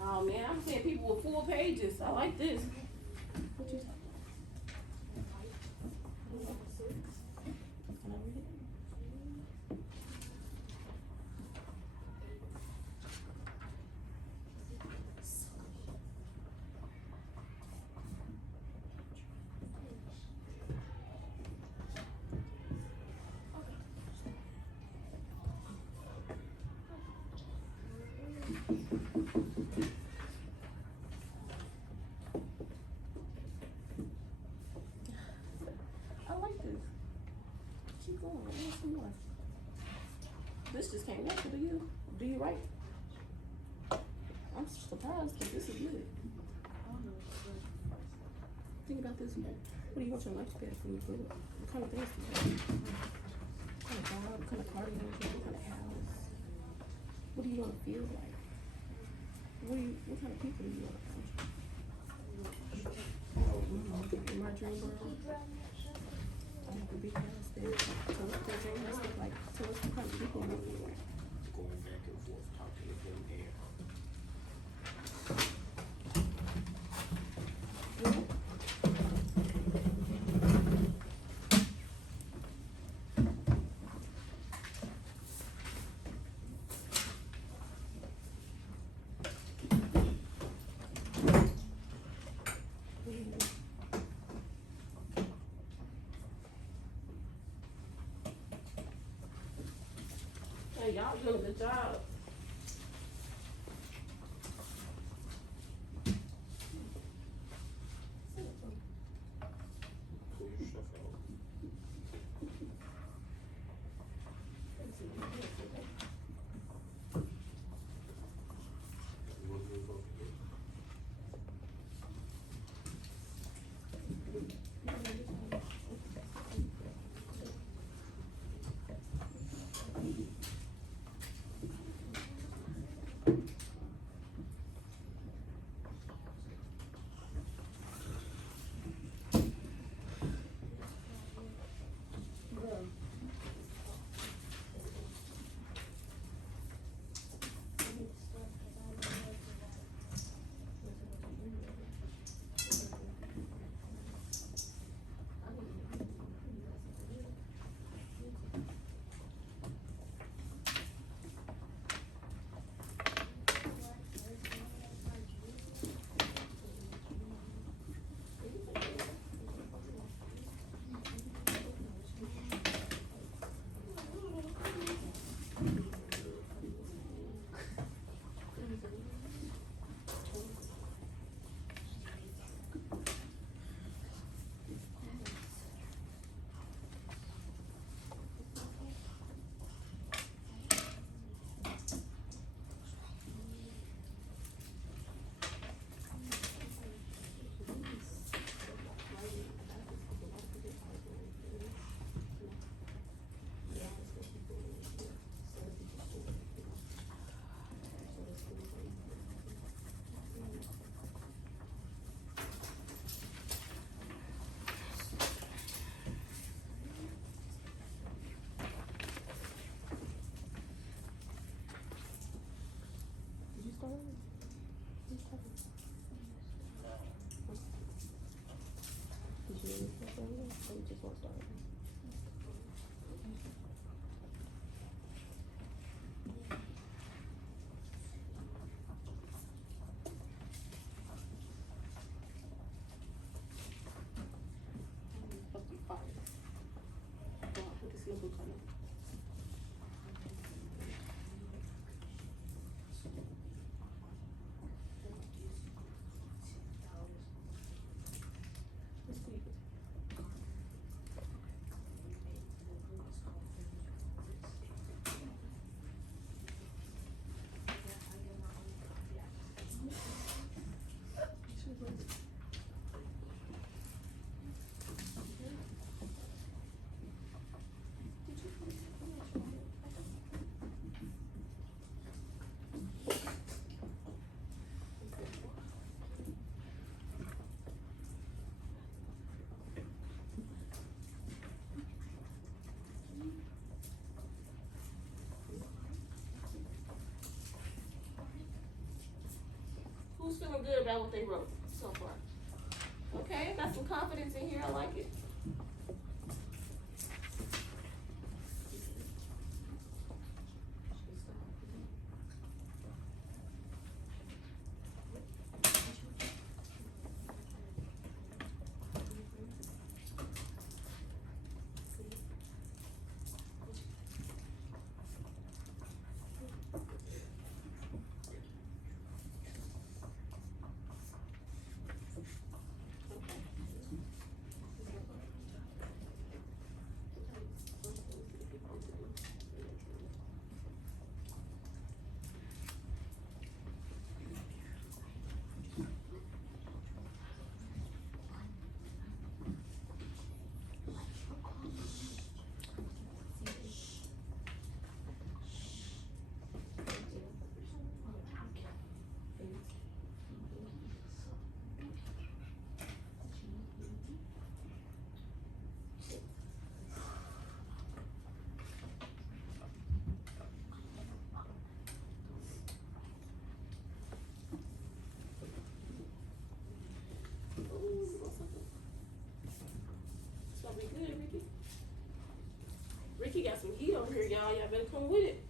Oh man, I'm seeing people with full pages. I like this. What you say? Can I read it? I like this. Keep going. I want some more. This just came natural to you. Do you write? I'm surprised because this is good. Think about this. What do you want your lunch bag when you grow up? What kind of things do you want? What kind of job? What kind of car do you want? What kind of house? What do you want to feel like? What kind of people do you want? In my dream world, I have a big house there. Tell us their dream house look like. Tell us what kind of people we feel like. Going back and forth, talking to them there. Hey, y'all doing a good job. Pull your stuff out. You wanna move over here? Who's feeling good about what they wrote so far? Okay, got some confidence in here. I like it. It's gonna be good, Ricky. Ricky got some heat over here, y'all. Y'all better come with it.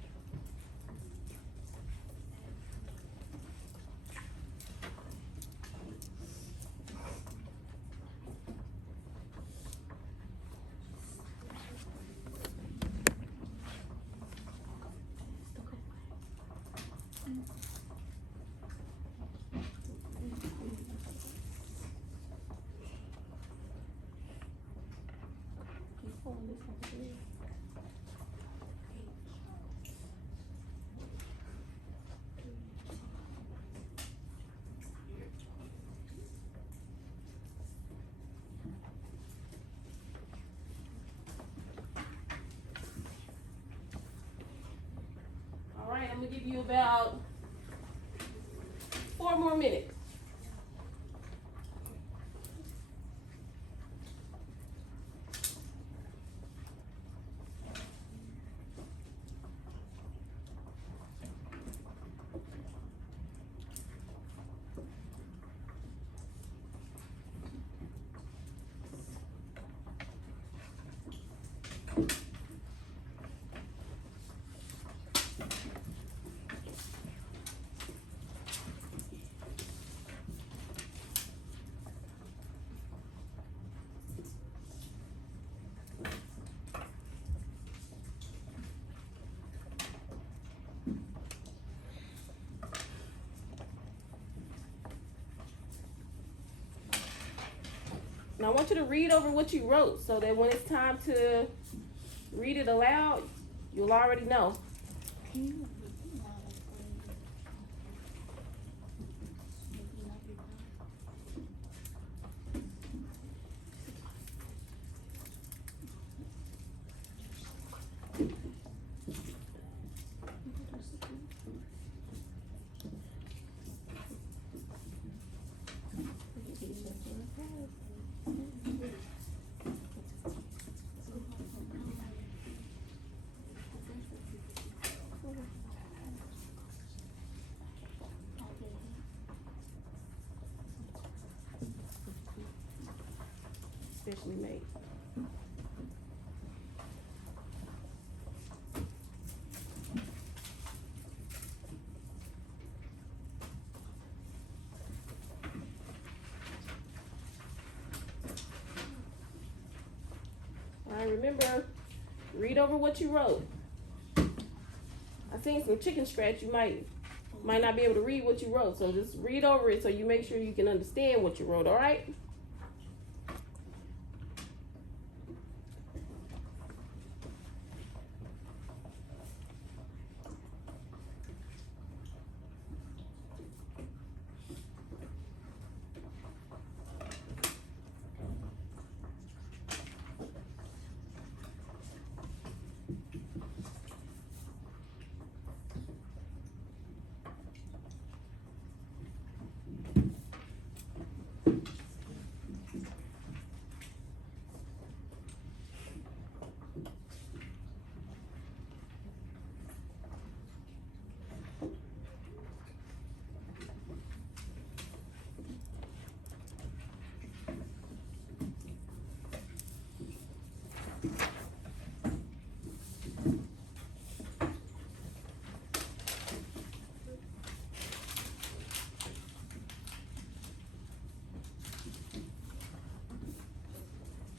All right, I'm gonna give you about 4 more minutes. Now I want you to read over what you wrote so that when it's time to read it aloud, you'll already know. Especially made. All right, remember, Read over what you wrote. I seen some chicken scratch. You might not be able to read what you wrote, so just read over it so you make sure you can understand what you wrote. All right.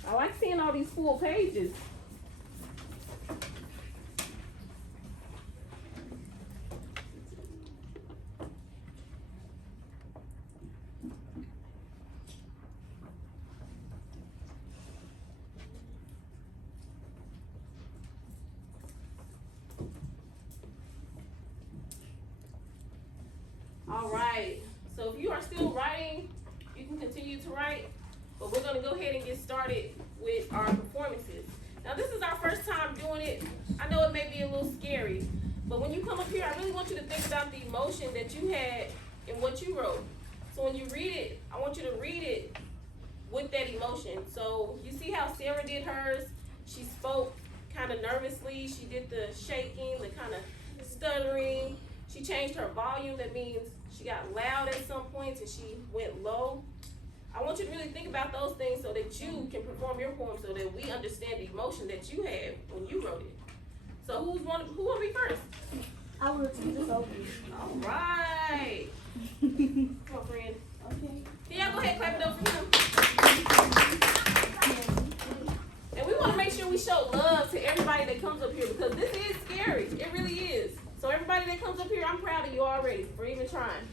I like seeing all these full pages. All right, so if you are still writing, you can continue to write, but we're gonna go ahead and get started with our performances. Now this is our first time doing it. I know it may be a little scary, but when you come up here, I really want you to think about the emotion that you had in what you wrote. So when you read it, I want you to read it with that emotion. So you see how Sarah did hers? She spoke kind of nervously. She did the shaking, the kind of stuttering. She changed her volume. That means she got loud at some points and she went low. I want you to really think about those things so that you can perform your poem so that we understand the emotion that you had when you wrote it. So who want to be first? I will take this over. All right. Come on, friend. Okay. Can y'all go ahead and clap it up for him? And we want to make sure we show love to everybody that comes up here because this is scary. It really is. So everybody that comes up here, I'm proud of you already for even trying.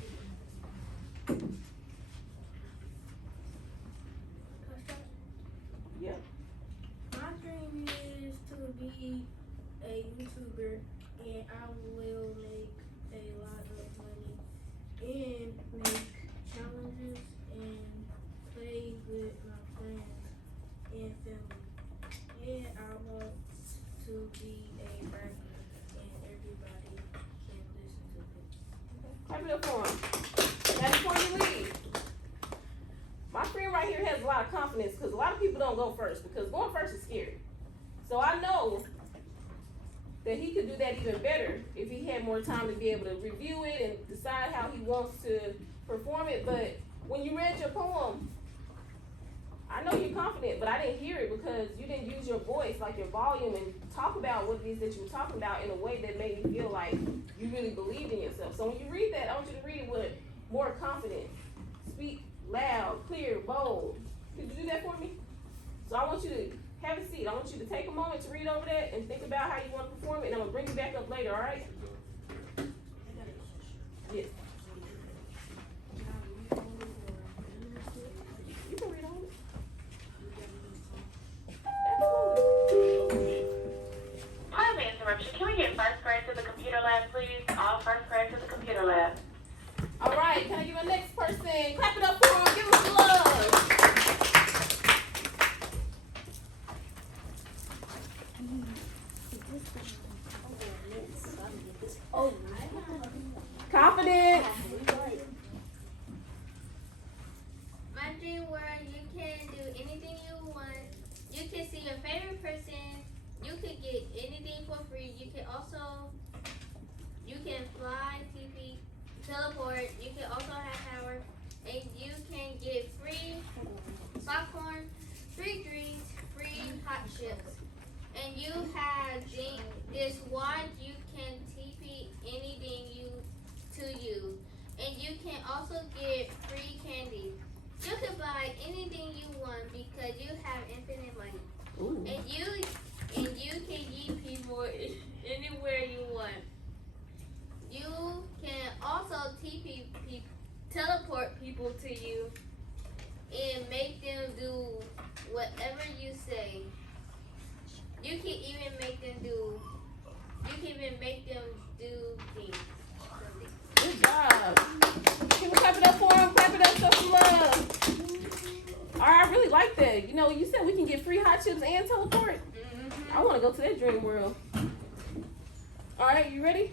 Yeah. My dream is to be a YouTuber and I will make a lot of money and make challenges and play with my friends and family. And I want to be a rapper and everybody can listen to it. Clap it up for him. Now before you leave, my friend right here has a lot of confidence because a lot of people don't go first because going first is scary. So I know that he could do that even better if he had more time to be able to review it and decide how he wants to perform it. But when you read your poem, I know you're confident, but I didn't hear it because you didn't use your voice, like your volume, and talk about what it is that you were talking about in a way that made me feel like you really believed in yourself. So when you read that, I want you to read it with more confidence. Speak loud, clear, bold. Could you do that for me? So I want you to have a seat. I want you to take a moment to read over that and think about how you want to perform it, and I'm gonna bring you back up later, all right? Yes. You can read on it. Absolutely. Pardon the interruption. Can we get first grade to the computer lab, please? All first grade to the computer lab. All right, can I give a next person? Clap it up for him. Give him some love. Confidence. My dream world, you can do anything you want. You can see your favorite person. You can get anything for free. You can fly, TV, teleport. You can also have power. And you can get free popcorn, free drinks, free hot chips. And you have this watch. You can TP anything to you. And you can also get free candy. You can buy anything you want because you have infinite money. Ooh. And you can anywhere you want. You can also teleport people to you and make them do whatever you say. You can even make them do things. Good job. Can we clap it up for him? Clap it up, show some love. All right, I really like that. You know, you said we can get free hot chips and teleport. I want to go to that dream world. All right, you ready?